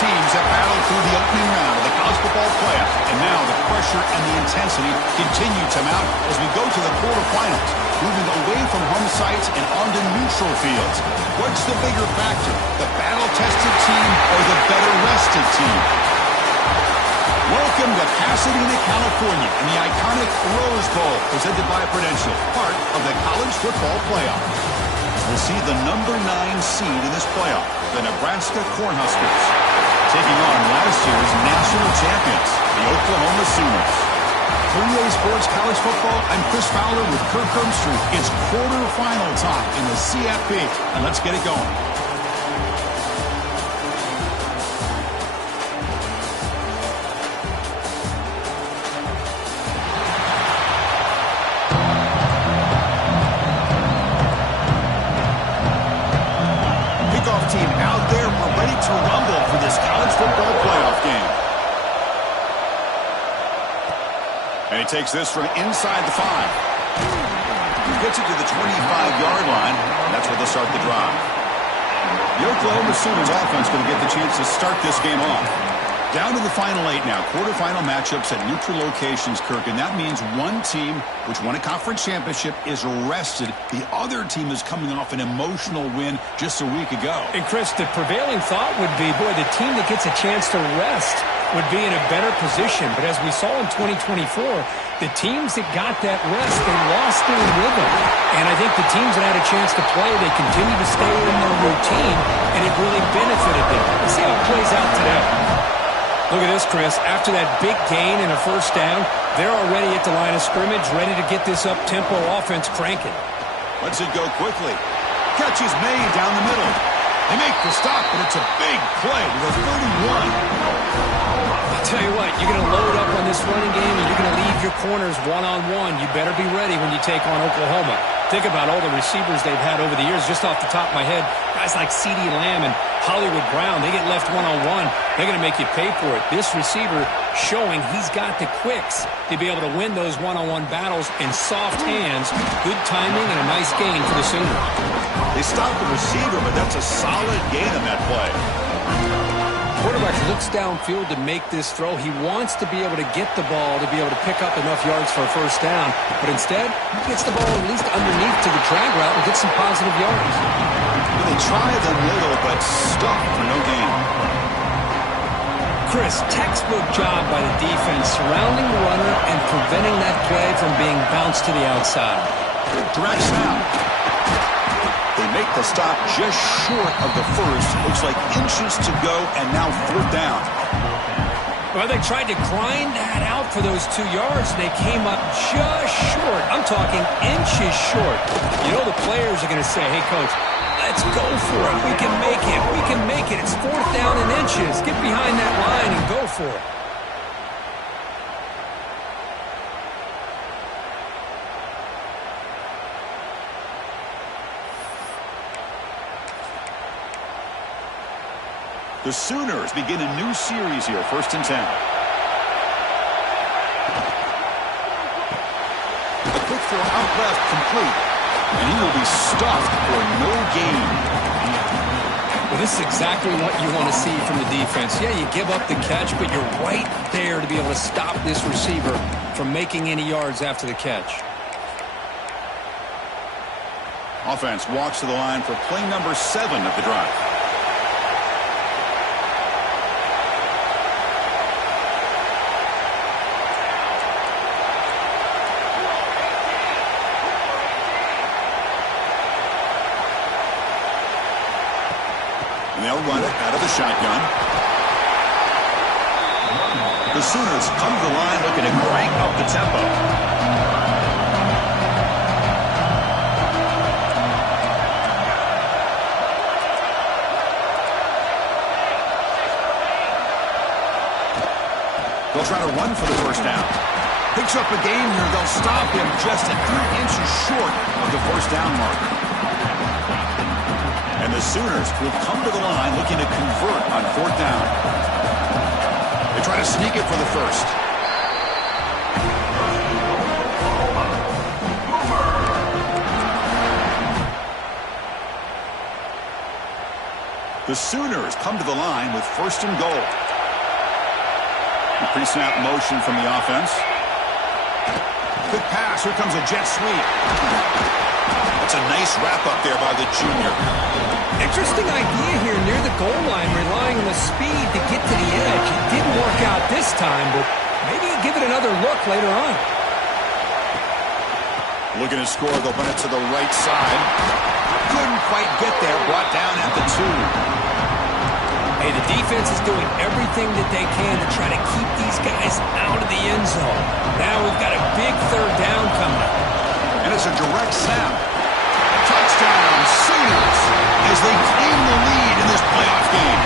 teams have battled through the opening round of the college football playoff, and now the pressure and the intensity continue to mount as we go to the quarterfinals, moving away from home sites and onto neutral fields. What's the bigger factor, the battle-tested team or the better-rested team? Welcome to Pasadena, California, in the iconic Rose Bowl, presented by Prudential, part of the college football playoff. We'll see the number 9 seed in this playoff, the Nebraska Cornhuskers, taking on last year's national champions, the Oklahoma Sooners. For EA Sports College Football, I'm Chris Fowler with Kirk Herbstreit. It's quarterfinal time in the CFP, and let's get it going. And he takes this from inside the 5. He gets it to the 25-yard line, and that's where they'll start the drive. The Oklahoma Sooners offense going to get the chance to start this game off. Down to the final 8 now. Quarterfinal matchups at neutral locations, Kirk, and that means one team which won a conference championship is rested. The other team is coming off an emotional win just a week ago. And, Chris, the prevailing thought would be, boy, the team that gets a chance to rest would be in a better position. But as we saw in 2024, the teams that got that rest, they lost their rhythm. And I think the teams that had a chance to play, they continue to stay in their routine, and it really benefited them. Let's see how it plays out today. Look at this, Chris. After that big gain and a first down, they're already at the line of scrimmage, ready to get this up-tempo offense cranking. Lets it go quickly. Catch is made down the middle. They make the stop, but it's a big play to the 31. I'll tell you what, you're going to load up on this running game, and you're going to leave your corners one-on-one. You better be ready when you take on Oklahoma. Think about all the receivers they've had over the years. Just off the top of my head, guys like CeeDee Lamb and Hollywood Brown, they get left one-on-one. They're going to make you pay for it. This receiver showing he's got the quicks to be able to win those one-on-one battles in soft hands. Good timing and a nice gain for the Sooners. They stopped the receiver, but that's a solid gain on that play. Quarterback looks downfield to make this throw. He wants to be able to get the ball to be able to pick up enough yards for a first down. But instead, he gets the ball at least underneath to the drag route and gets some positive yards. They try the middle, but stop for no gain. Chris, textbook job by the defense surrounding the runner and preventing that play from being bounced to the outside. Direct snap. They make the stop just short of the first. Looks like inches to go, and now 4th down. Well, they tried to grind that out for those 2 yards. They came up just short. I'm talking inches short. You know the players are going to say, hey, Coach, let's go for it. We can make it. We can make it. It's 4th down in inches. Get behind that line and go for it. The Sooners begin a new series here, 1st and 10. A quick throw out left, complete. And he will be stuffed for no gain. Well, this is exactly what you want to see from the defense. Yeah, you give up the catch, but you're right there to be able to stop this receiver from making any yards after the catch. Offense walks to the line for play number 7 of the drive. They'll run it out of the shotgun. The Sooners come to the line looking to crank up the tempo. They'll try to run for the first down. Picks up a gain here. They'll stop him just a few inches short of the first down marker. And the Sooners will come to the line looking to convert on 4th down. They try to sneak it for the first. The Sooners come to the line with first and goal. Pre-snap motion from the offense. Quick pass. Here comes a jet sweep. That's a nice wrap-up there by the junior. Interesting idea here near the goal line, relying on the speed to get to the edge. It didn't work out this time, but maybe give it another look later on. Looking to score, they'll run it to the right side. Couldn't quite get there, brought down at the 2. Hey, the defense is doing everything that they can to try to keep these guys out of the end zone. Now we've got a big third down coming up. And it's a direct snap. Touchdown, Sooners, as they claim the lead in this playoff game.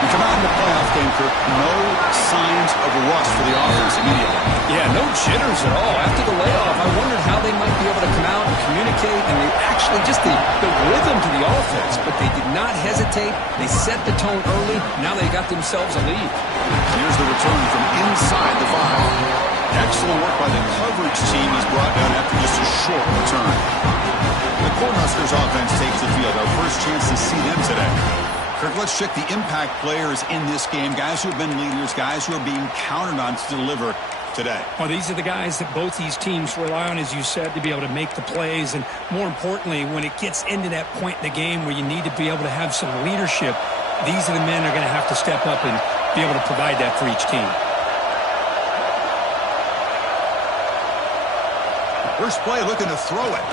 We come out in the playoff game, Kirk, no signs of rust for the offense immediately. Yeah, no jitters at all. After the layoff, I wondered how they might be able to come out and communicate, and they actually just the rhythm to the offense. But they did not hesitate. They set the tone early. Now they got themselves a lead. Here's the return from inside the 5. Excellent work by the coverage team as brought down after just a short return. The Cornhuskers offense takes the field. Our first chance to see them today. Kirk, let's check the impact players in this game. Guys who have been leaders, guys who are being counted on to deliver today. Well, these are the guys that both these teams rely on, as you said, to be able to make the plays. And more importantly, when it gets into that point in the game where you need to be able to have some leadership, these are the men that are going to have to step up and be able to provide that for each team. First play, looking to throw it.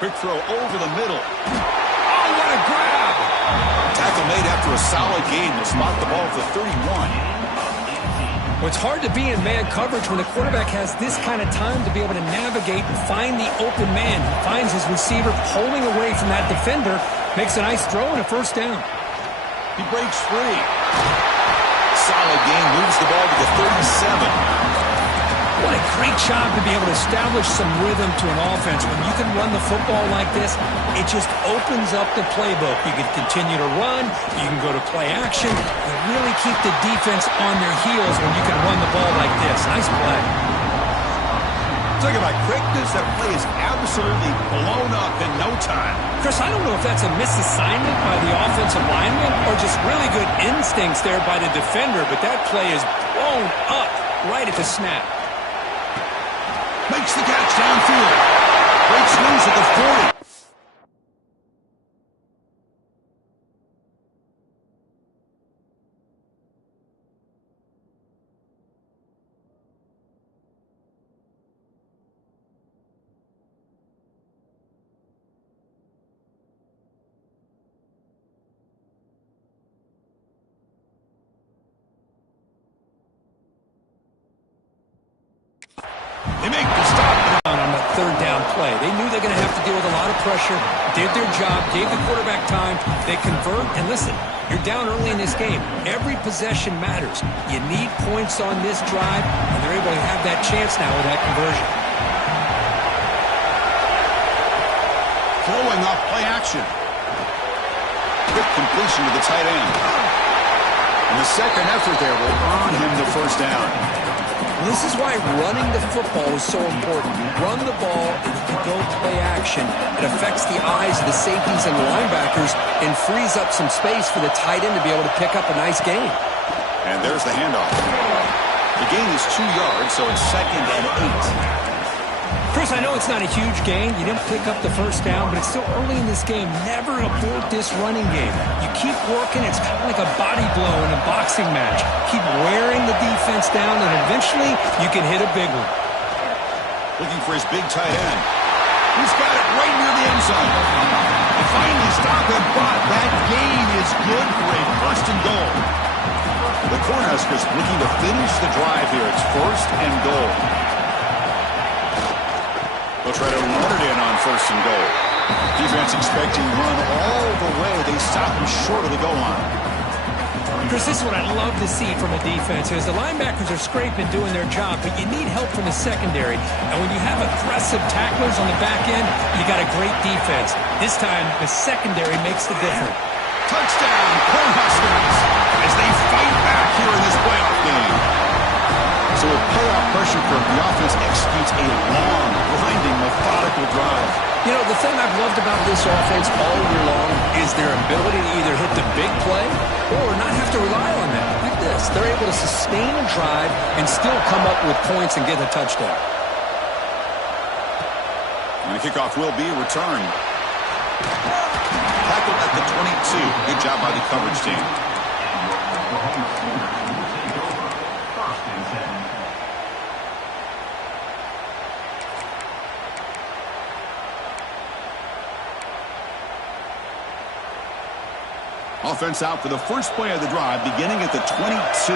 Quick throw over the middle. Oh, what a grab! Tackle made after a solid gain. They'll spot the ball at the 31. Well, it's hard to be in man coverage when the quarterback has this kind of time to be able to navigate and find the open man. He finds his receiver pulling away from that defender, makes a nice throw and a first down. He breaks free. Solid gain, moves the ball to the 37. What a great job to be able to establish some rhythm to an offense. When you can run the football like this, it just opens up the playbook. You can continue to run. You can go to play action. You really keep the defense on their heels when you can run the ball like this. Nice play. Talking about quickness, that play is absolutely blown up in no time. Chris, I don't know if that's a misassignment by the offensive lineman or just really good instincts there by the defender, but that play is blown up right at the snap. Makes the catch downfield. Breaks loose at the 40. They make the stop on that third down play. They knew they're going to have to deal with a lot of pressure, did their job, gave the quarterback time. They convert, and listen, you're down early in this game. Every possession matters. You need points on this drive, and they're able to have that chance now with that conversion. Throwing off play action. Quick completion to the tight end. And the second effort there will earn him the first down. This is why running the football is so important. You run the ball and you go play action. It affects the eyes of the safeties and the linebackers and frees up some space for the tight end to be able to pick up a nice gain. And there's the handoff. The gain is 2 yards, so it's 2nd and 8. Chris, I know it's not a huge gain. You didn't pick up the first down, but it's still early in this game. Never abort this running game. You keep working. It's kind of like a body blow in a boxing match. Keep wearing the defense down, and eventually you can hit a big one. Looking for his big tight end. He's got it right near the end zone. They finally stop him, but that gain is good for a first and goal. The Cornhuskers looking to finish the drive here. It's first and goal. They'll try to run it in on first and goal. Defense expecting run all the way. They stop him short of the goal line. Chris, this is what I love to see from a defense is the linebackers are scraping, doing their job, but you need help from the secondary. And when you have aggressive tacklers on the back end, you got a great defense. This time, the secondary makes the difference. Touchdown, Cornhuskers, as they fight back here in this playoff game. So with playoff pressure, the offense executes a long, grinding, methodical drive. You know, the thing I've loved about this offense all year long is their ability to either hit the big play or not have to rely on that. Like this, they're able to sustain a drive and still come up with points and get a touchdown. And the kickoff will be returned. Tackled at the 22. Good job by the coverage team. Offense out for the first play of the drive, beginning at the 22.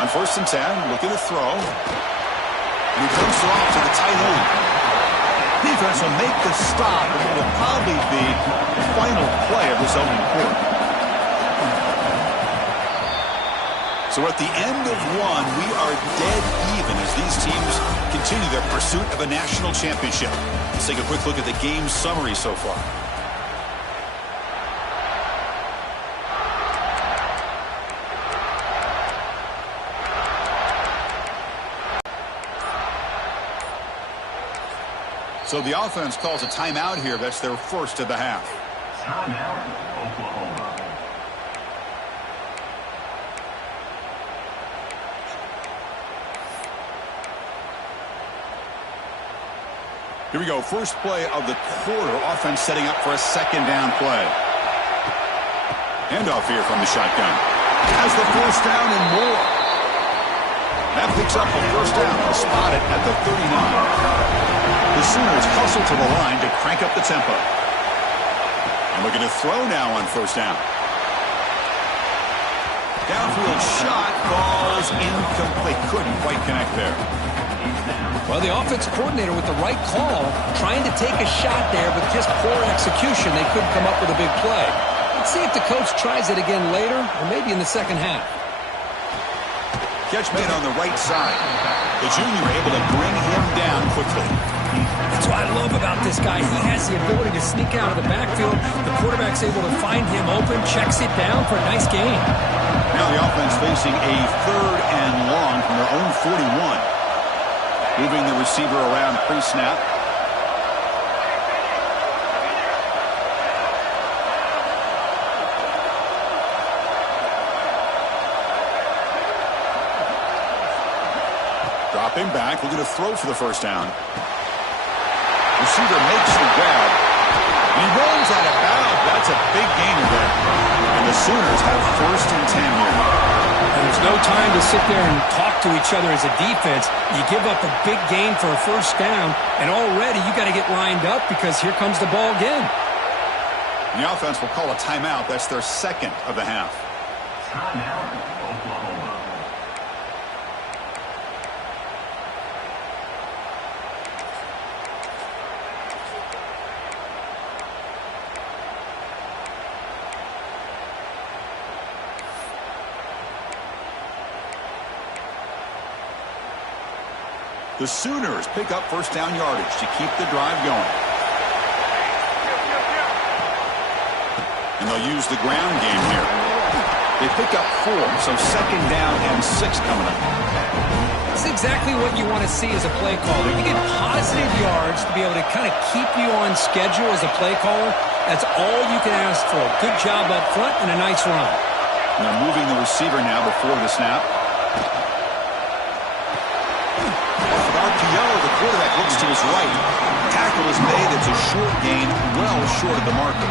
On 1st and 10, looking to throw. And he dumps it off to the tight end. Defense will make the stop, and it will probably be the final play of this opening quarter. So at the end of one, we are dead even as these teams continue their pursuit of a national championship. Let's take a quick look at the game summary so far. So the offense calls a timeout here. That's their first of the half. Timeout, Oklahoma. Here we go. First play of the quarter. Offense setting up for a second down play. Handoff here from the shotgun. Has the first down and more. That picks up a first down. Spotted at the 39. The Sooners hustle to the line to crank up the tempo. And looking to throw now on first down. Downfield shot falls incomplete. Couldn't quite connect there. Well, the offense coordinator with the right call, trying to take a shot there, but just poor execution. They couldn't come up with a big play. Let's see if the coach tries it again later, or maybe in the second half. Catch made on the right side. The junior able to bring him down quickly. That's what I love about this guy. He has the ability to sneak out of the backfield. The quarterback's able to find him open, checks it down for a nice gain. Now the offense facing a 3rd and long from their own 41. Moving the receiver around pre-snap. Dropping back, looking to throw for the first down. Receiver makes the grab. He rolls out of bounds. That's a big gainer there. And the Sooners have 1st and 10 here. And there's no time to sit there and talk to each other as a defense. You give up a big gain for a first down, and already you got to get lined up because here comes the ball again. And the offense will call a timeout. That's their second of the half. Timeout, Oklahoma. The Sooners pick up first down yardage to keep the drive going. And they'll use the ground game here. They pick up 4, so second down and 6 coming up. That's exactly what you want to see as a play caller. You get positive yards to be able to kind of keep you on schedule as a play caller. That's all you can ask for. Good job up front and a nice run. And they're moving the receiver now before the snap. The quarterback looks to his right. Tackle is made. It's a short gain, well short of the marker.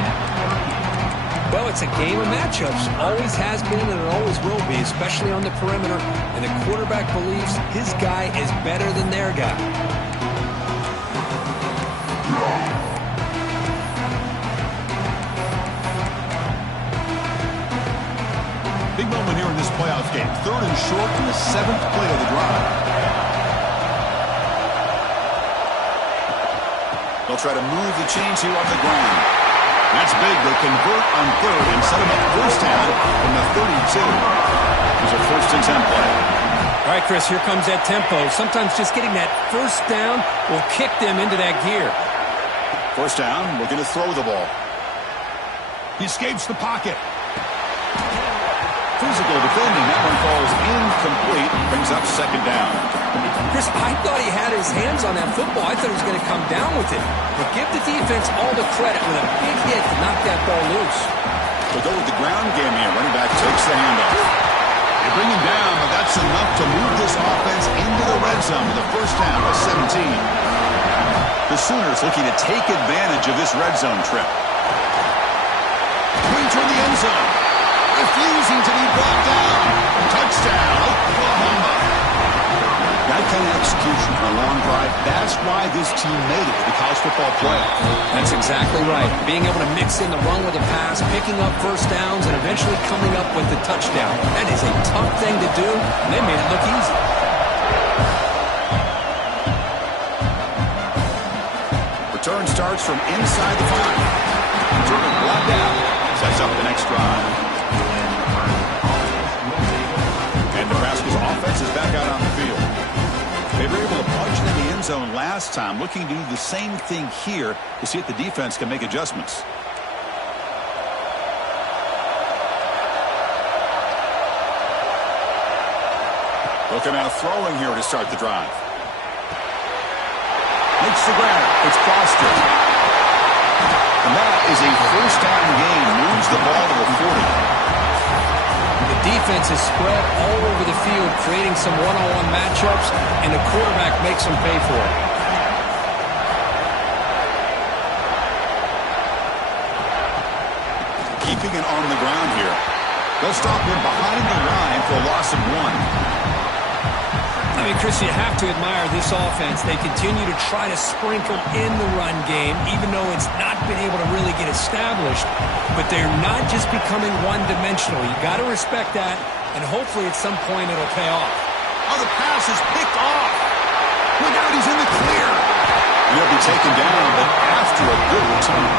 Well, it's a game of matchups. Always has been and it always will be, especially on the perimeter. And the quarterback believes his guy is better than their guy. Big moment here in this playoff game. 3rd and short in the 7th play of the drive. They'll try to move the chains here on the ground. That's big. They'll convert on 3rd and set him up first down from the 32. There's a 1st and 10 play. All right, Chris, here comes that tempo. Sometimes just getting that first down will kick them into that gear. First down, looking to throw the ball. He escapes the pocket. Physical defending. That one falls incomplete. Brings up second down. Chris, Chris, I thought he had his hands on that football. I thought he was going to come down with it. But give the defense all the credit with a big hit to knock that ball loose. To go with the ground game here. Running back takes the handoff. They bring him down, but that's enough to move this offense into the red zone with a first down of 17. The Sooners looking to take advantage of this red zone trip. Going toward the end zone. Refusing to be brought down. Touchdown, Oklahoma. That kind of execution for a long drive, that's why this team made it to the college football playoff. That's exactly right. Being able to mix in the run with a pass, picking up first downs, and eventually coming up with the touchdown. That is a tough thing to do, and they made it look easy. Return starts from inside the 5. Jordan brought down. Sets up the next drive. And Nebraska's offense is back out on the field. They were able to punch into the end zone last time, looking to do the same thing here to see if the defense can make adjustments. Looking at throwing here to start the drive. Makes the grab. It's Foster. And that is a first down gain. Moves the ball to the 40. The defense is spread all over the field, creating some one-on-one matchups, and the quarterback makes them pay for it. Keeping it on the ground here. They'll stop him behind the line for a loss of 1. I mean, Chris, you have to admire this offense. They continue to try to sprinkle in the run game, even though it's not been able to really get established. But they're not just becoming one-dimensional. You got to respect that, and hopefully at some point it'll pay off. Oh, the pass is picked off. Look out, he's in the clear. He'll be taken down, but after a good return.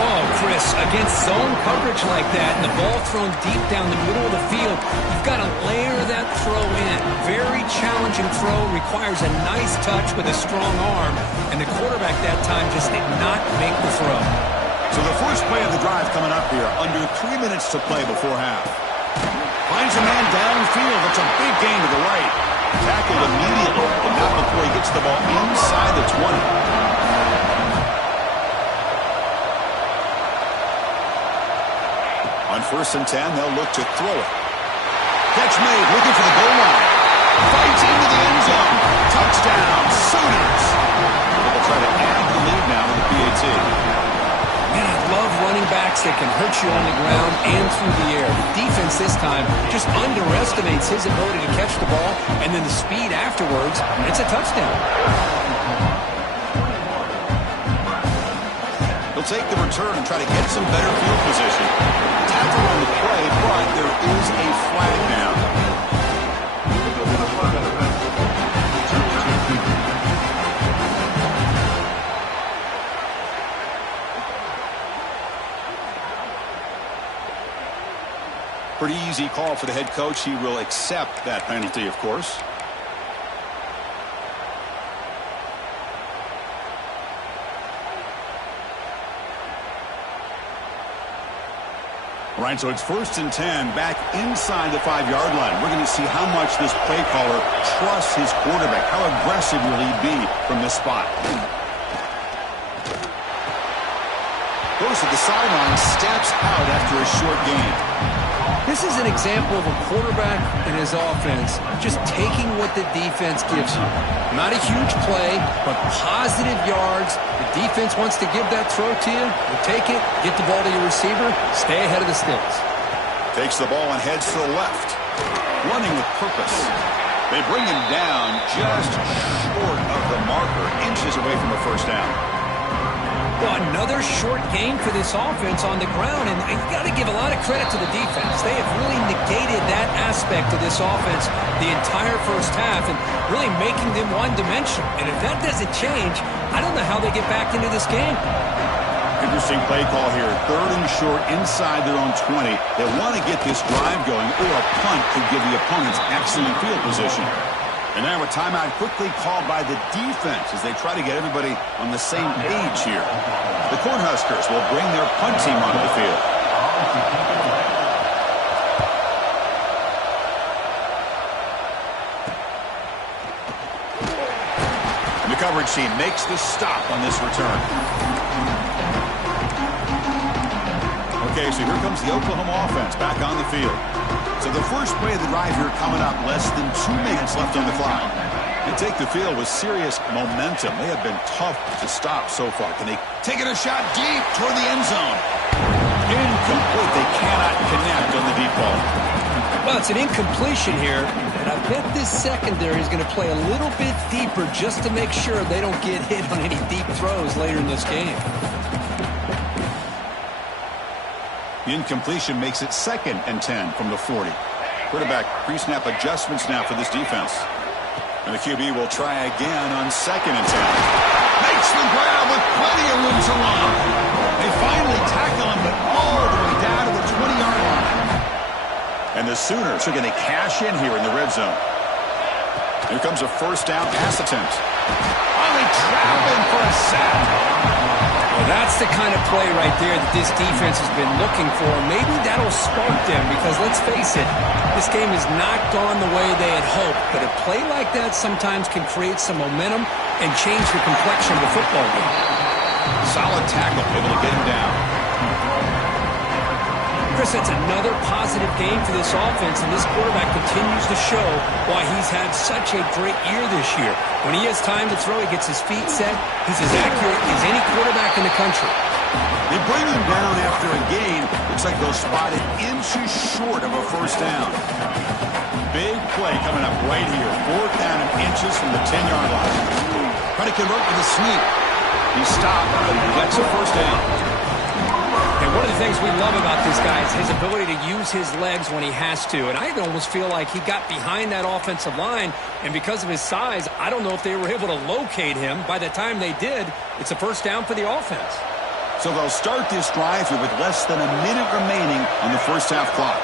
Oh, Chris, against zone coverage like that and the ball thrown deep down the middle of the field, you've got to layer that throw in. Very challenging throw, requires a nice touch with a strong arm, and the quarterback that time just did not make the throw. So the first play of the drive coming up here, under 3 minutes to play before half. Finds a man downfield. It's a big gain to the right. Tackled immediately, but not before he gets the ball inside the 20. On 1st and 10, they'll look to throw it. Catch made, looking for the goal line. Fights into the end zone. Touchdown, Sooners. They'll try to add the lead now with the PAT. Man, I love running backs that can hurt you on the ground and through the air. The defense this time just underestimates his ability to catch the ball, and then the speed afterwards, it's a touchdown. He'll take the return and try to get some better field position. Tackle on the play, but there is a flag now. Pretty easy call for the head coach. He will accept that penalty, of course. All right, so it's 1st and 10, back inside the 5-yard line. We're going to see how much this play caller trusts his quarterback. How aggressive will he be from this spot? Goes to the sideline, steps out after a short gain. This is an example of a quarterback and his offense just taking what the defense gives you. Not a huge play, but positive yards. The defense wants to give that throw to you. You take it, get the ball to your receiver, stay ahead of the sticks. Takes the ball and heads to the left. Running with purpose. They bring him down just short of the marker, inches away from a first down. Well, another short game for this offense on the ground, and you got to give a lot of credit to the defense. They have really negated that aspect of this offense the entire first half and really making them one-dimensional. And if that doesn't change, I don't know how they get back into this game. Interesting play call here. 3rd and short inside their own 20. They want to get this drive going, or a punt could give the opponents excellent field position. And now a timeout quickly called by the defense as they try to get everybody on the same page here. The Cornhuskers will bring their punt team onto the field. coverage team makes the stop on this return. Okay, so here comes the Oklahoma offense back on the field. So the first play of the drive here coming up, less than 2 minutes left on the clock. They take the field with serious momentum. They have been tough to stop so far. Can they take it a shot deep toward the end zone? Incomplete. They cannot connect on the deep ball. Well, it's an incompletion here, and I bet this secondary is going to play a little bit deeper just to make sure they don't get hit on any deep throws later in this game. The incompletion makes it 2nd and 10 from the 40. Quarterback pre-snap adjustments now for this defense. And the QB will try again on 2nd and 10. Makes the grab with plenty of room to run. They finally tackle him, but all the way down to the 20-yard line. And the Sooners are going to cash in here in the red zone. Here comes a first down pass attempt. Finally trapping for a sack. Well, that's the kind of play right there that this defense has been looking for. Maybe that'll spark them because, let's face it, this game has not gone the way they had hoped. But a play like that sometimes can create some momentum and change the complexion of the football game. Solid tackle, able to get him down. Chris, that's another positive game for this offense, and this quarterback continues to show why he's had such a great year this year. When he has time to throw, he gets his feet set. He's as accurate as any quarterback in the country. They bring him down after a gain. Looks like they'll spot it inches short of a first down. Big play coming up right here. 4th down and inches from the 10-yard line. Try to convert with a sweep. He stopped, but he gets a first down. And one of the things we love about this guy is his ability to use his legs when he has to. And I almost feel like he got behind that offensive line, and because of his size, I don't know if they were able to locate him. By the time they did, it's a first down for the offense. So they'll start this drive here with less than a minute remaining on the first half clock.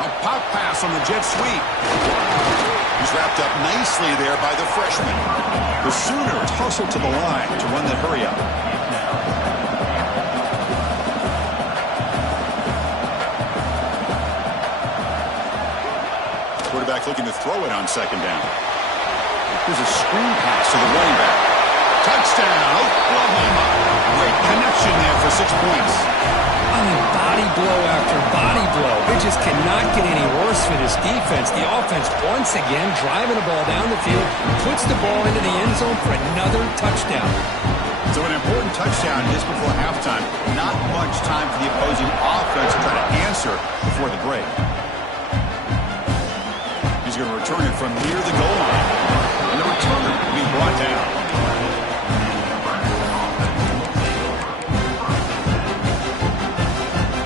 A pop pass on the jet sweep. He's wrapped up nicely there by the freshman. The Sooners hustle to the line to run the hurry up. Quarterback looking to throw it on 2nd down. Here's a screen pass to the running back. Touchdown, Oklahoma. Great connection there for 6 points. I mean, body blow after body blow. It just cannot get any worse for this defense. The offense, once again, driving the ball down the field, puts the ball into the end zone for another touchdown. So an important touchdown just before halftime. Not much time for the opposing offense to try to answer before the break. He's going to return it from near the goal line. And the returner will be brought down.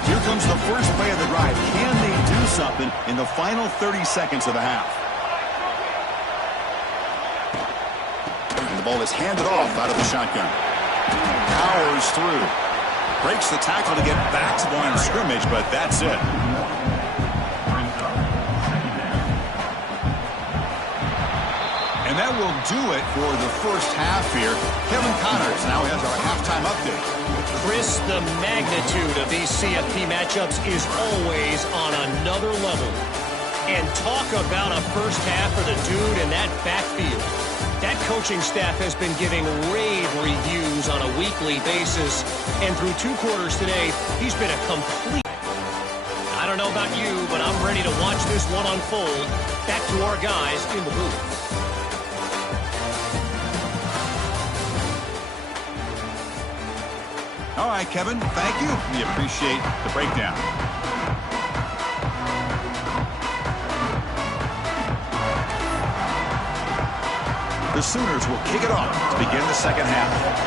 Here comes the first play of the drive. Can they do something in the final 30 seconds of the half? And the ball is handed off out of the shotgun. Powers through. Breaks the tackle to get back to the line of scrimmage, but that's it. And that will do it for the first half here. Kevin Connors now has our halftime update. Chris, the magnitude of these CFP matchups is always on another level. And talk about a first half for the dude in that backfield. That coaching staff has been giving rave reviews on a weekly basis. And through 2 quarters today, he's been a complete... I don't know about you, but I'm ready to watch this one unfold. Back to our guys in the booth. All right, Kevin, thank you. We appreciate the breakdown. The Sooners will kick it off to begin the second half.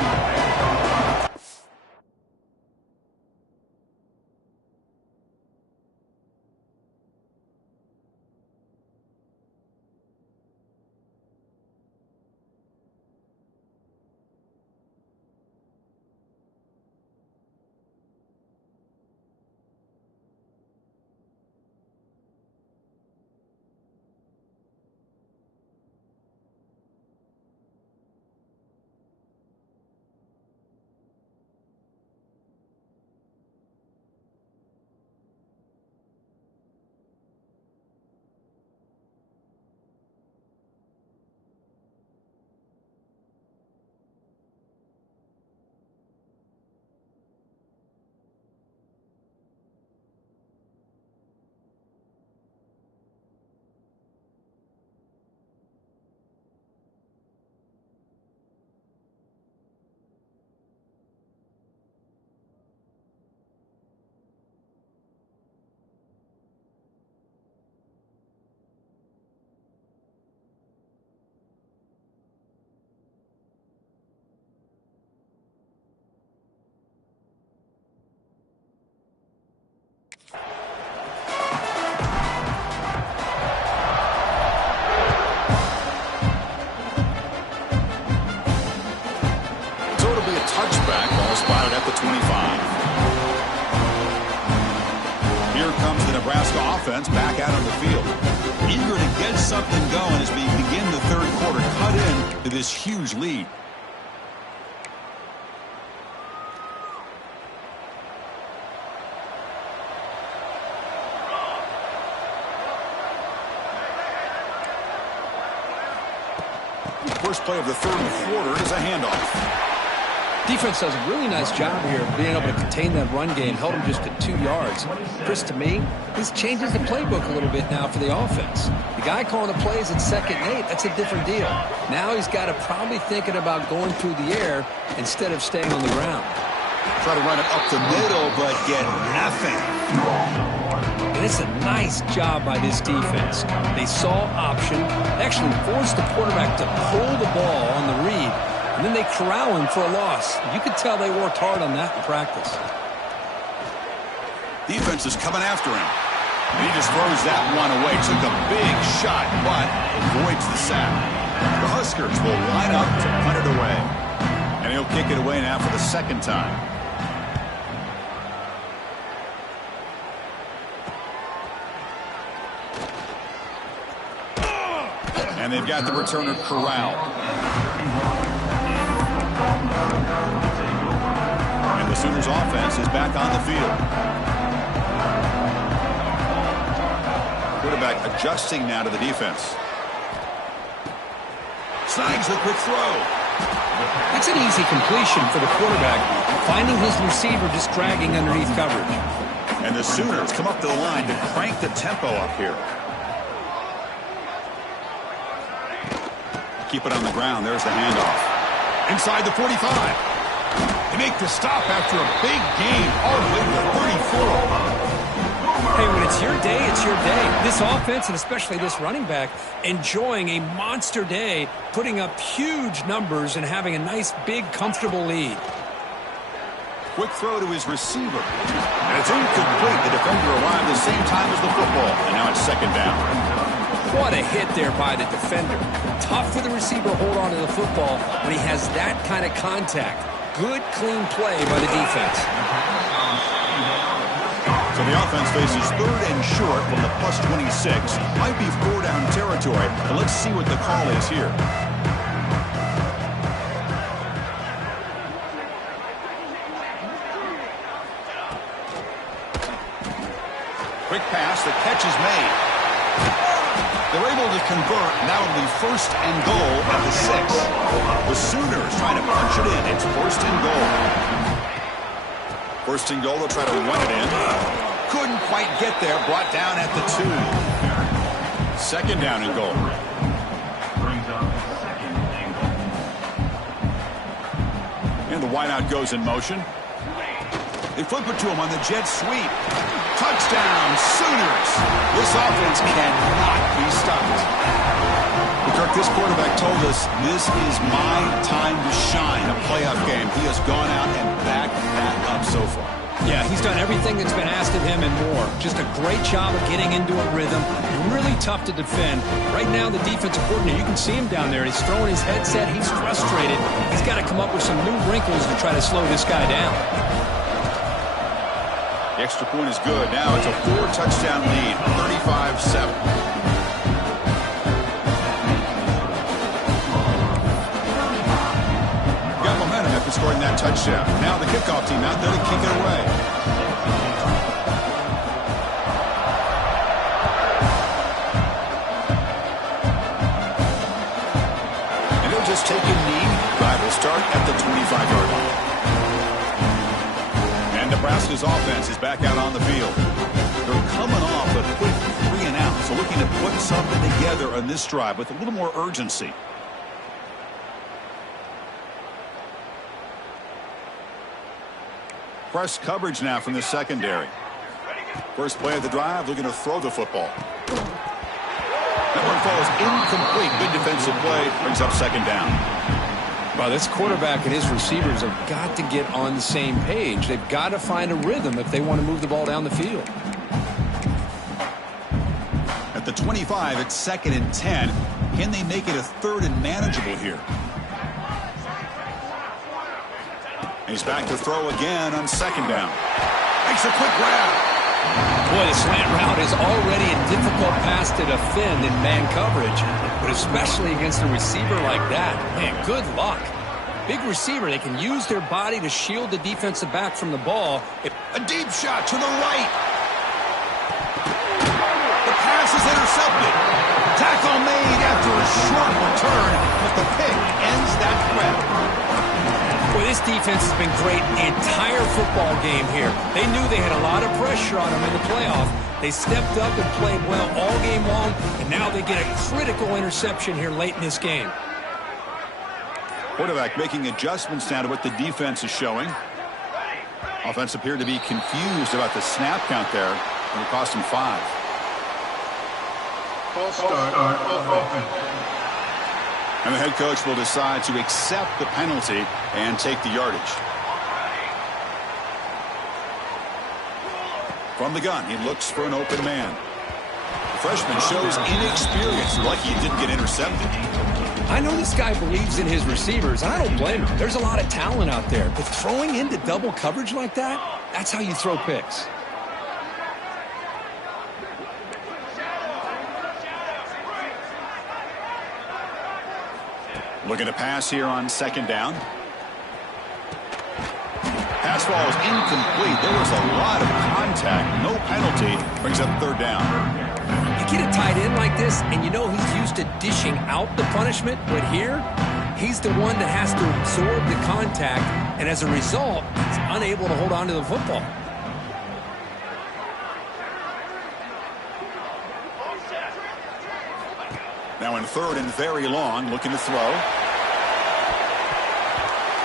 25. Here comes the Nebraska offense back out on the field. Eager to get something going as we begin the third quarter, cut in to this huge lead. First play of the third quarter is a handoff. Defense does a really nice job here of being able to contain that run game, held him just at 2 yards. Chris, to me, this changes the playbook a little bit now for the offense. The guy calling the plays at 2nd and 8, that's a different deal. Now he's got to probably thinking about going through the air instead of staying on the ground. Try to run it up the middle, but get nothing. And it's a nice job by this defense. They saw option, actually forced the quarterback to pull the ball on the read, and then they corral him for a loss. You could tell they worked hard on that in practice. Defense is coming after him. And he just throws that one away. Took a big shot, but avoids the sack. The Huskers will line up to punt it away. And he'll kick it away now for the second time. And they've got the returner corralled. And the Sooners offense is back on the field. Quarterback adjusting now to the defense. Snags the quick throw. That's an easy completion for the quarterback, finding his receiver just dragging underneath coverage. And the Sooners come up to the line to crank the tempo up here. Keep it on the ground. There's the handoff. Inside the 45. They make the stop after a big gain all the way to the 34. Hey, when it's your day, it's your day. This offense, and especially this running back, enjoying a monster day, putting up huge numbers and having a nice, big, comfortable lead. Quick throw to his receiver. And it's incomplete. The defender arrived the same time as the football. And now it's second down. What a hit there by the defender. Tough for the receiver to hold on to the football when he has that kind of contact. Good, clean play by the defense. So the offense faces third and short from the plus 26. Might be 4-down territory. But let's see what the call is here. Quick pass. The catch is made. They're able to convert. Now it'll be first and goal at the 6. The Sooners trying to punch it in. It's first and goal. First and goal. They'll try to run it in. Couldn't quite get there. Brought down at the 2. Second down and goal. Brings up second and goal. And the wideout goes in motion. They flip it to him on the jet sweep. Touchdown, Sooners. This offense cannot be stopped. Kirk, this quarterback told us this is my time to shine, a playoff game. He has gone out and backed that up so far. Yeah, he's done everything that's been asked of him and more. Just a great job of getting into a rhythm. Really tough to defend. Right now, the defensive coordinator, you can see him down there. He's throwing his headset. He's frustrated. He's got to come up with some new wrinkles to try to slow this guy down. The extra point is good. Now it's a 4-touchdown lead, 35-7. Got momentum after scoring that touchdown. Now the kickoff team out there to kick it away. And they'll just take a knee. Drive will start at the 25-yard line. Nebraska's offense is back out on the field. They're coming off a quick 3-and-out, so looking to put something together on this drive with a little more urgency. Press coverage now from the secondary. First play of the drive, looking to throw the football. That one falls incomplete. Good defensive play, brings up second down. Well, this quarterback and his receivers have got to get on the same page. They've got to find a rhythm if they want to move the ball down the field. At the 25, it's second and 10. Can they make it a third and manageable here? He's back to throw again on second down. Makes a quick grab. Boy, the slant route is already a difficult pass to defend in man coverage, but especially against a receiver like that. Man, good luck. Big receiver, they can use their body to shield the defensive back from the ball. A deep shot to the right. The pass is intercepted. Tackle made after a short return, but the pick ends that threat. Boy, this defense has been great the entire football game here. They knew they had a lot of pressure on them in the playoff. They stepped up and played well all game long, and now they get a critical interception here late in this game. Quarterback making adjustments now to what the defense is showing. Offense appeared to be confused about the snap count there, and it cost him 5. False start of offense. And the head coach will decide to accept the penalty and take the yardage. From the gun, he looks for an open man. The freshman shows inexperience. Lucky he didn't get intercepted. I know this guy believes in his receivers. I don't blame him. There's a lot of talent out there. But throwing into double coverage like that, that's how you throw picks. Looking to pass here on second down. Pass ball is incomplete. There was a lot of contact. No penalty. Brings up third down. You get a tight end like this, and you know he's used to dishing out the punishment, but here, he's the one that has to absorb the contact, and as a result, he's unable to hold on to the football. Now in third and very long, looking to throw.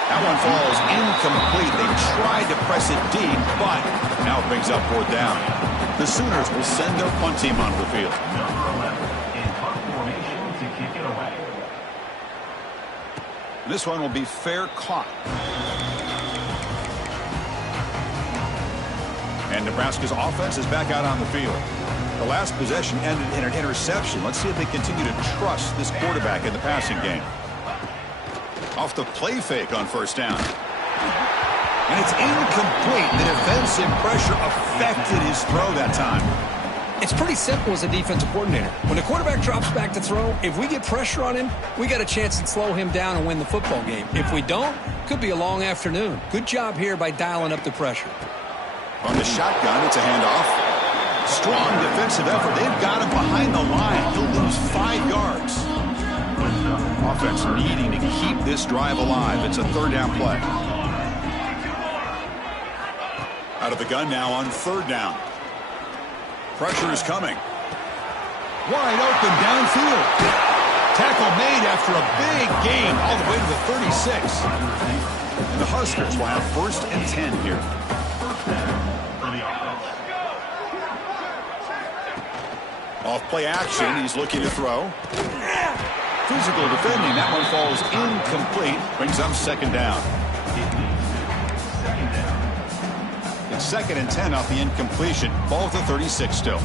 That one falls incomplete. They tried to press it deep, but now it brings up fourth down. The Sooners will send their punt team onto the field. Number 11 in punt formation to kick it away. This one will be fair caught. And Nebraska's offense is back out on the field. The last possession ended in an interception. Let's see if they continue to trust this quarterback in the passing game. Off the play fake on first down. And it's incomplete. The defensive pressure affected his throw that time. It's pretty simple as a defensive coordinator. When the quarterback drops back to throw, if we get pressure on him, we got a chance to slow him down and win the football game. If we don't, could be a long afternoon. Good job here by dialing up the pressure. On the shotgun, it's a handoff. Strong defensive effort. They've got him behind the line. He'll lose 5 yards. Offense needing to keep this drive alive. It's a third down play. Out of the gun now on third down. Pressure is coming. Wide open downfield. Tackle made after a big gain all the way to the 36. And the Huskers will have first and 10 here. Off play action, he's looking to throw. Physical defending, that one falls incomplete. Brings up second down. It's second and 10 off the incompletion. Ball at the 36 still.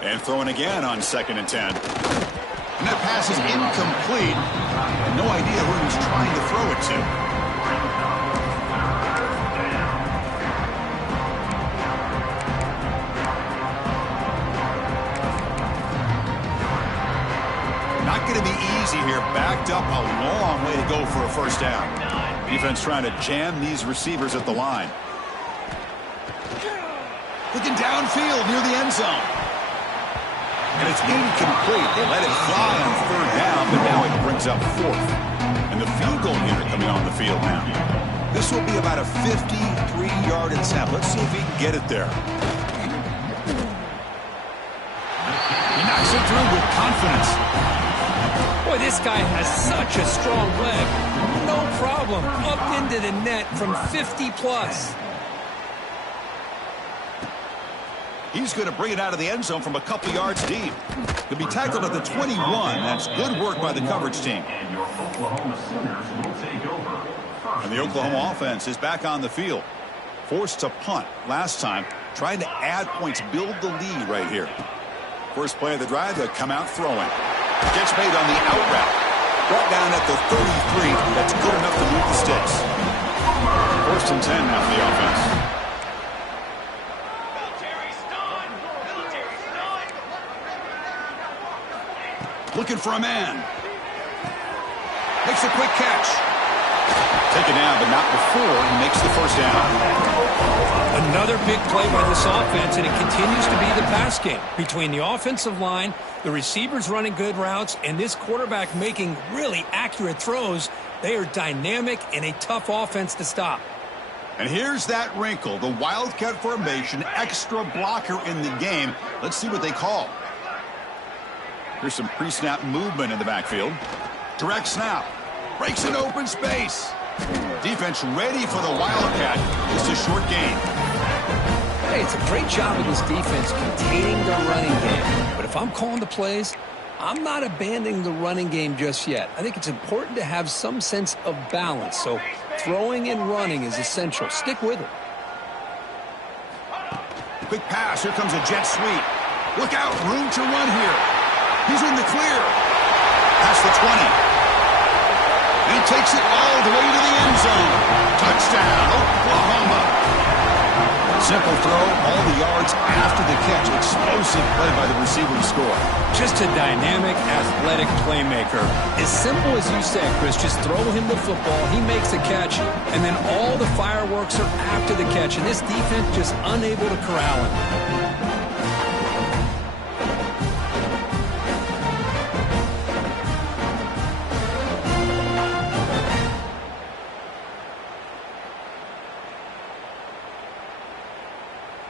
And throwing again on second and 10. And that pass is incomplete. No idea who he was trying to throw it to. Not going to be easy here. Backed up a long way to go for a first down. Defense trying to jam these receivers at the line. Looking downfield near the end zone. And it's incomplete. They let it fly on third down, but now it brings up fourth. And the field goal unit coming on the field now. This will be about a 53-yard attempt. Let's see if he can get it there. He knocks it through with confidence. Boy, this guy has such a strong leg. No problem. Up into the net from 50+. He's going to bring it out of the end zone from a couple yards deep. To be tackled at the 21. That's good work by the coverage team. And your Oklahoma Sooners will take over. And the Oklahoma offense is back on the field. Forced to punt last time. Trying to add points, build the lead right here. First play of the drive, they'll come out throwing. Gets made on the out route. Brought down at the 33. That's good enough to move the sticks. 1st and 10 now for the offense. Looking for a man. Makes a quick catch. Taken down, but not before he makes the 1st down. Another big play by this offense, and it continues to be the pass game. Between the offensive line, the receivers running good routes, and this quarterback making really accurate throws, they are dynamic and a tough offense to stop. And here's that wrinkle, the Wildcat formation, extra blocker in the game. Let's see what they call. Here's some pre-snap movement in the backfield. Direct snap. Breaks an open space. Defense ready for the Wildcat. It's a short gain. Hey, it's a great job of this defense containing the running game. But if I'm calling the plays, I'm not abandoning the running game just yet. I think it's important to have some sense of balance. So throwing and running is essential. Stick with it. Quick pass. Here comes a jet sweep. Look out. Room to run here. He's in the clear. Past the 20. And he takes it all the way to the end zone. Touchdown, Oklahoma. Simple throw, all the yards after the catch. Explosive play by the receiver to score. Just a dynamic, athletic playmaker. As simple as you said, Chris, just throw him the football, he makes the catch, and then all the fireworks are after the catch. And this defense just unable to corral him.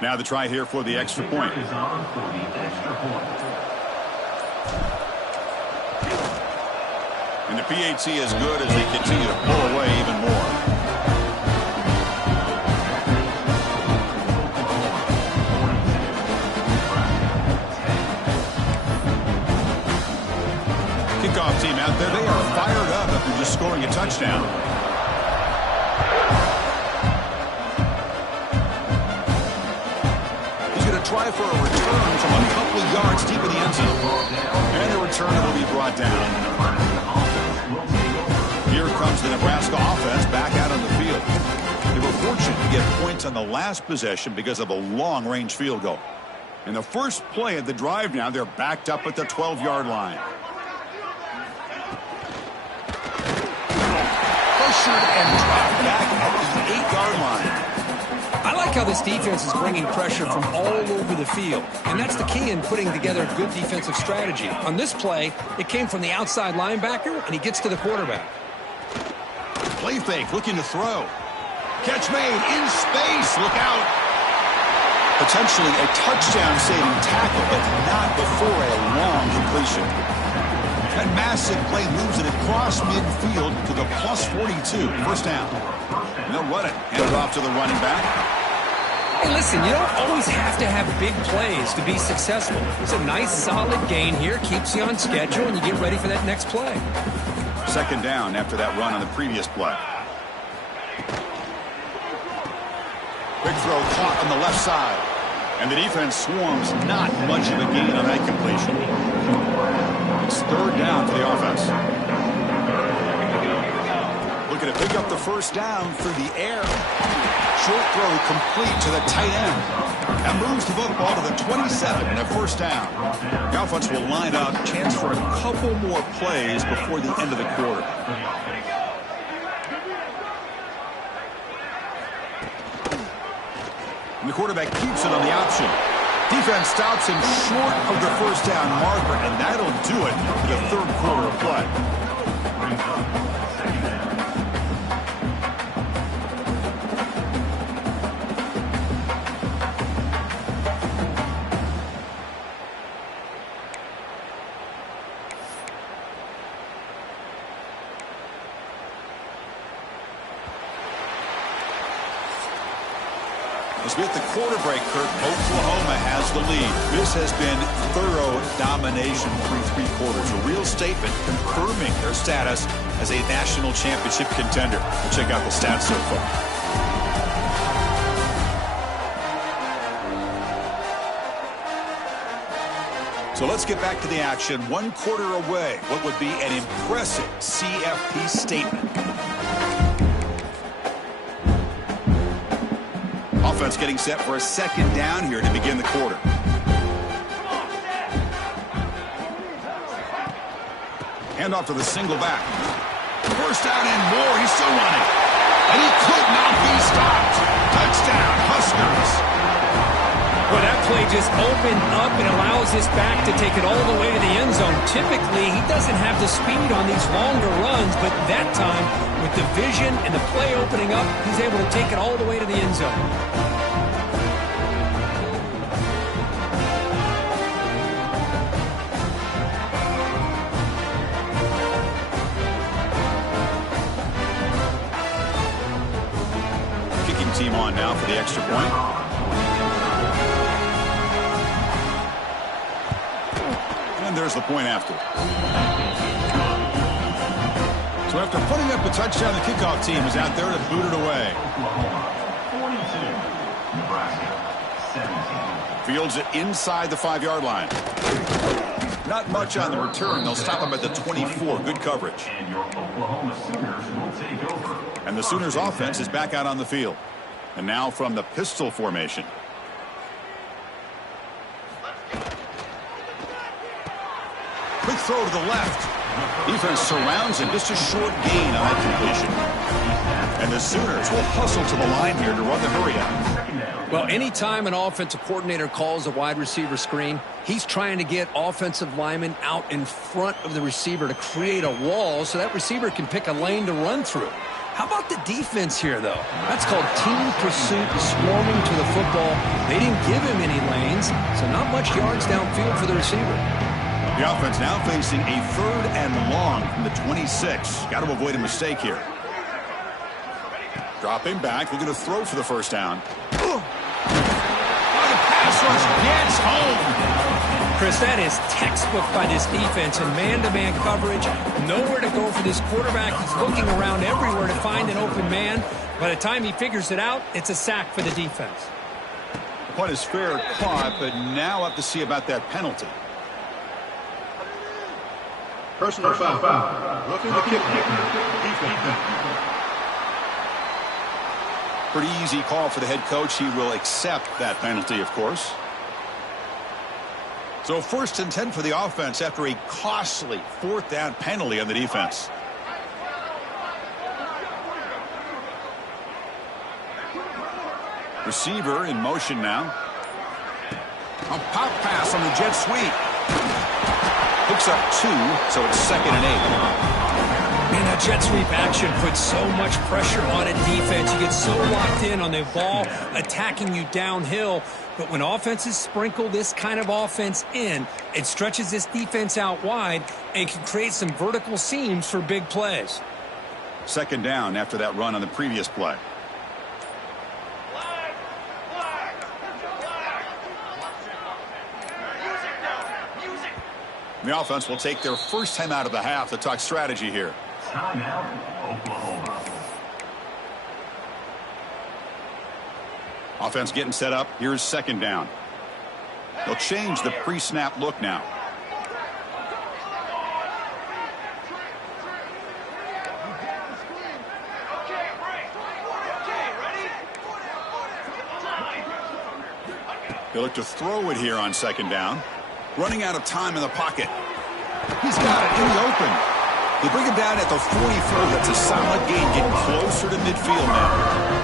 Now the try here for the extra point. Is on for the extra point. And the PAT is good as they continue to pull away even more. Kickoff team out there. They are fired up after just scoring a touchdown. Try for a return from a couple of yards deep in the end zone. And the return will be brought down. Here comes the Nebraska offense back out on the field. They were fortunate to get points on the last possession because of a long-range field goal. In the first play of the drive now, they're backed up at the 12-yard line. Pressured and dropped back at the 8-yard line. I like how this defense is bringing pressure from all over the field, and that's the key in putting together a good defensive strategy. On this play, it came from the outside linebacker, and he gets to the quarterback. Play fake, looking to throw. Catch made in space. Look out. Potentially a touchdown-saving tackle, but not before a long completion. That massive play moves it across midfield to the plus 42. 1st down. And they'll run it. Hand it off to the running back. Hey, listen, you don't always have to have big plays to be successful. It's a nice, solid gain here. Keeps you on schedule, and you get ready for that next play. 2nd down after that run on the previous play. Quick throw caught on the left side. And the defense swarms. Not much of a gain on that completion. It's 3rd down for the offense. Looking to pick up the 1st down through the air. Short throw complete to the tight end. That moves the football to the 27 and a 1st down. The offense will line up. Chance for a couple more plays before the end of the quarter. And the quarterback keeps it on the option. Defense stops him short of the 1st down marker, and that'll do it for the 3rd quarter of play. As we hit the quarter break, Kurt, Oklahoma has the lead. This has been thorough domination through 3 quarters. A real statement confirming their status as a national championship contender. We'll check out the stats so far. So let's get back to the action. 1 quarter away. What would be an impressive CFP statement. Offense getting set for a second down here to begin the quarter. Hand off to the single back. First down and more. He's still running. And he could not be stopped. Touchdown, Huskers. Well, that play just opened up and allows this back to take it all the way to the end zone. Typically, he doesn't have the speed on these longer runs, but that time, with the vision and the play opening up, he's able to take it all the way to the end zone. Team on now for the extra point. And there's the point after. So after putting up a touchdown, the kickoff team is out there to boot it away. Oklahoma 42, Nebraska 17. Fields it inside the 5-yard line. Not much on the return. They'll stop him at the 24. Good coverage. And your Oklahoma Sooners will take over. And the Sooners offense is back out on the field. And now from the pistol formation. Quick throw to the left. Defense surrounds him. Just a short gain on that completion. And the Sooners will hustle to the line here to run the hurry out. Well, anytime an offensive coordinator calls a wide receiver screen, he's trying to get offensive linemen out in front of the receiver to create a wall so that receiver can pick a lane to run through. How about the defense here, though? That's called team pursuit, swarming to the football. They didn't give him any lanes, so not much yards downfield for the receiver. The offense now facing a 3rd and long from the 26. Got to avoid a mistake here. Dropping back, looking to throw for the first down. Oh, the pass rush gets home. Chris, that is textbook by this defense and man-to-man coverage. Nowhere to go for this quarterback. He's looking around everywhere to find an open man. By the time he figures it out, it's a sack for the defense. The punt is fair caught, but now up to see about that penalty. Personal foul. Roughing the kick. Pretty easy call for the head coach. He will accept that penalty, of course. So 1st and 10 for the offense after a costly 4th down penalty on the defense. Receiver in motion now. A pop pass on the jet sweep. Picks up 2, so it's 2nd and 8. Man, that jet sweep action puts so much pressure on a defense. You get so locked in on the ball attacking you downhill. But when offenses sprinkle this kind of offense in, it stretches this defense out wide and can create some vertical seams for big plays. 2nd down after that run on the previous play. The offense will take their first time out of the half to talk strategy here. Timeout, Oklahoma. Offense getting set up. Here's 2nd down. They'll change the pre-snap look now. They look to throw it here on 2nd down. Running out of time in the pocket. He's got it in the open. They bring him down at the 44. That's a solid gain. Getting closer to midfield now.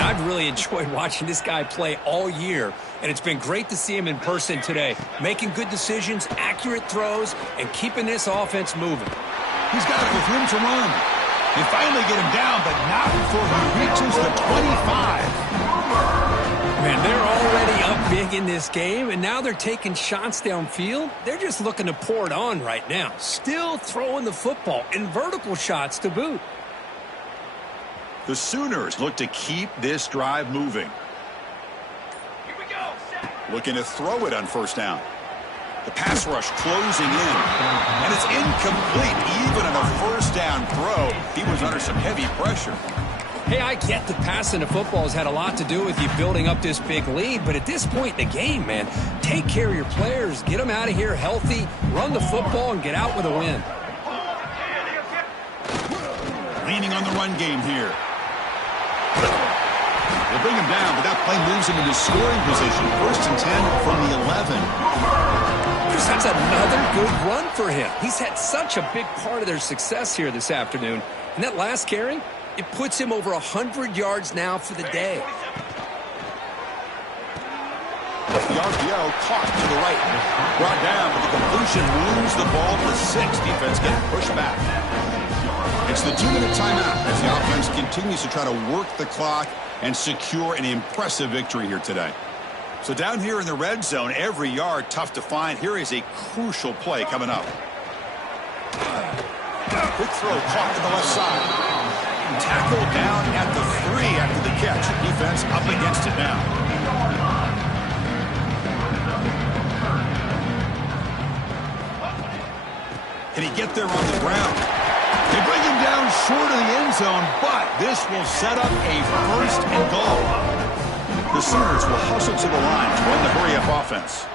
I've really enjoyed watching this guy play all year, and it's been great to see him in person today. Making good decisions, accurate throws, and keeping this offense moving. He's got it with room to run. They finally get him down, but not before he reaches the 25. Man, they're already up big in this game, and now they're taking shots downfield. They're just looking to pour it on right now. Still throwing the football, and vertical shots to boot. The Sooners look to keep this drive moving. Looking to throw it on 1st down. The pass rush closing in. And it's incomplete. Even on a 1st down throw, he was under some heavy pressure. Hey, I get that passing the football has had a lot to do with you building up this big lead, but at this point in the game, man, take care of your players, get them out of here healthy, run the football, and get out with a win. Leaning on the run game here. They'll bring him down, but that play moves him into scoring position. 1st and 10 from the 11. That's another good run for him. He's had such a big part of their success here this afternoon. And that last carry, it puts him over 100 yards now for the day. The RPO caught to the right. Brought down, but the completion moves the ball to 6. Defense getting pushed back. It's the 2-minute timeout as the offense continues to try to work the clock and secure an impressive victory here today. So down here in the red zone, every yard tough to find. Here is a crucial play coming up. Quick throw caught to the left side. Tackled down at the 3 after the catch. Defense up against it now. Can he get there on the ground? They bring him down short of the end zone, but this will set up a 1st and goal. The Sooners will hustle to the line to run the hurry-up offense.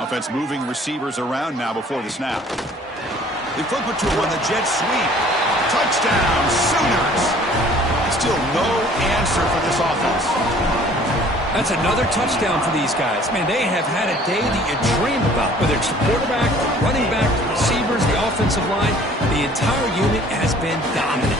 Offense moving receivers around now before the snap. They flip it to him on the jet sweep. Touchdown, Sooners! Still no answer for this offense. That's another touchdown for these guys. Man, they have had a day that you dream about. Whether it's the quarterback, the running back, the receivers, the offensive line, the entire unit has been dominant.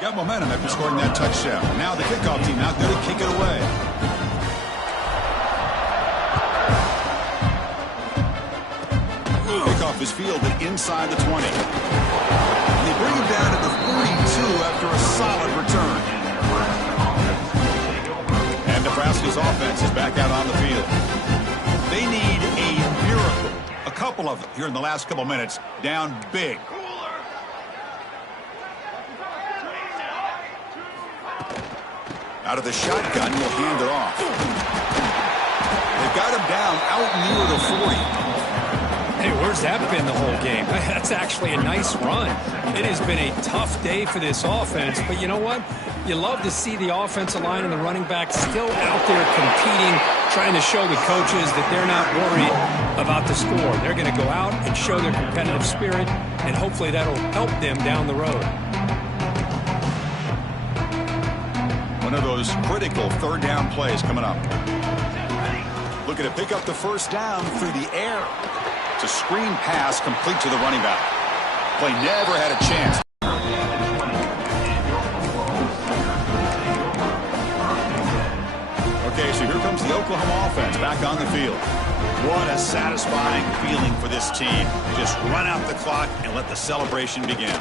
Got momentum after scoring that touchdown. Now the kickoff team out there to kick it away. Kickoff is fielded inside the 20. And they bring him down at the 42 after a solid return. And Nebraska's offense is back out on the field. They need a miracle. A couple of them here in the last couple minutes. Down big. Out of the shotgun, he'll hand it off. They've got him down out near the 40. Hey, where's that been the whole game? That's actually a nice run. It has been a tough day for this offense, but you know what? You love to see the offensive line and the running back still out there competing, trying to show the coaches that they're not worried about the score. They're going to go out and show their competitive spirit, and hopefully that'll help them down the road. One of those critical third down plays coming up. Looking to pick up the first down through the air. It's a screen pass complete to the running back. Play never had a chance. Okay, so here comes the Oklahoma offense back on the field. What a satisfying feeling for this team. Just run out the clock and let the celebration begin.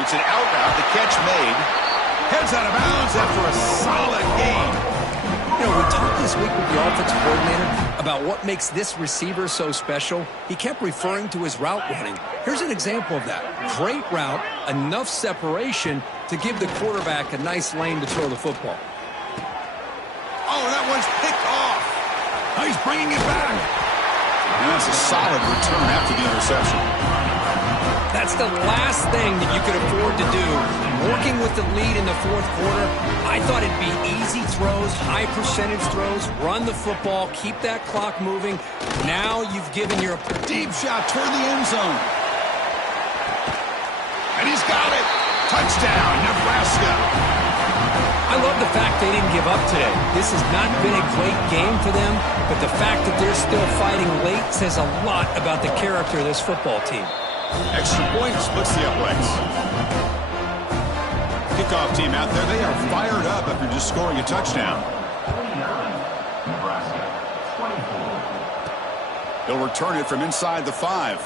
It's an out route, the catch made. Heads out of bounds after a solid game. You know, we talked this week with the offensive coordinator about what makes this receiver so special. He kept referring to his route running. Here's an example of that. Great route, enough separation to give the quarterback a nice lane to throw the football. Oh, that one's picked off. Oh, he's bringing it back. And that's a solid return after the interception. That's the last thing that you could afford to do. Working with the lead in the fourth quarter, I thought it'd be easy throws, high percentage throws, run the football, keep that clock moving. Now you've given your deep shot toward the end zone. And he's got it. Touchdown, Nebraska. I love the fact they didn't give up today. This has not been a great game for them, but the fact that they're still fighting late says a lot about the character of this football team. Extra point splits the Athletics. Kickoff team out there. They are fired up after just scoring a touchdown. 29, Nebraska, 24. He'll return it from inside the 5.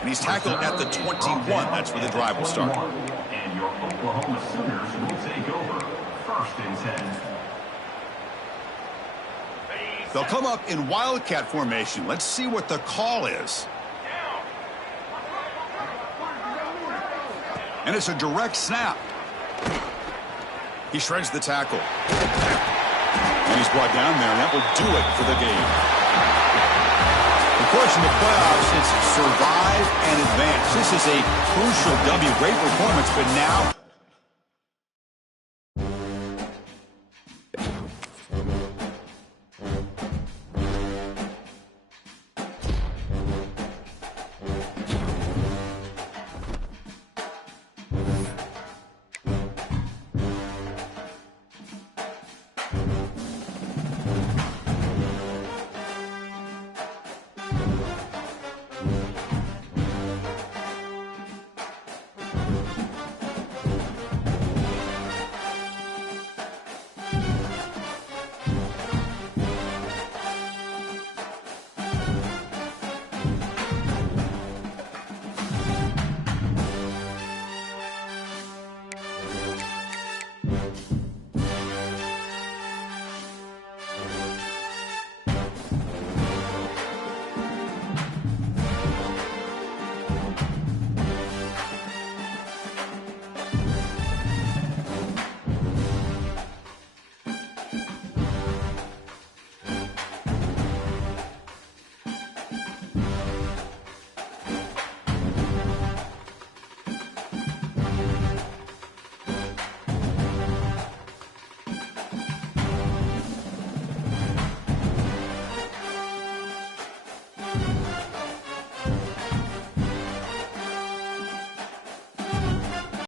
And he's tackled at the 21. That's where the drive will start. And your Oklahoma Sooners will take over. 1st and 10. They'll come up in Wildcat formation. Let's see what the call is. And it's a direct snap. He shreds the tackle. And he's brought down there, and that will do it for the game. Of course, in the playoffs, it's survive and advance. This is a crucial W. Great performance, but now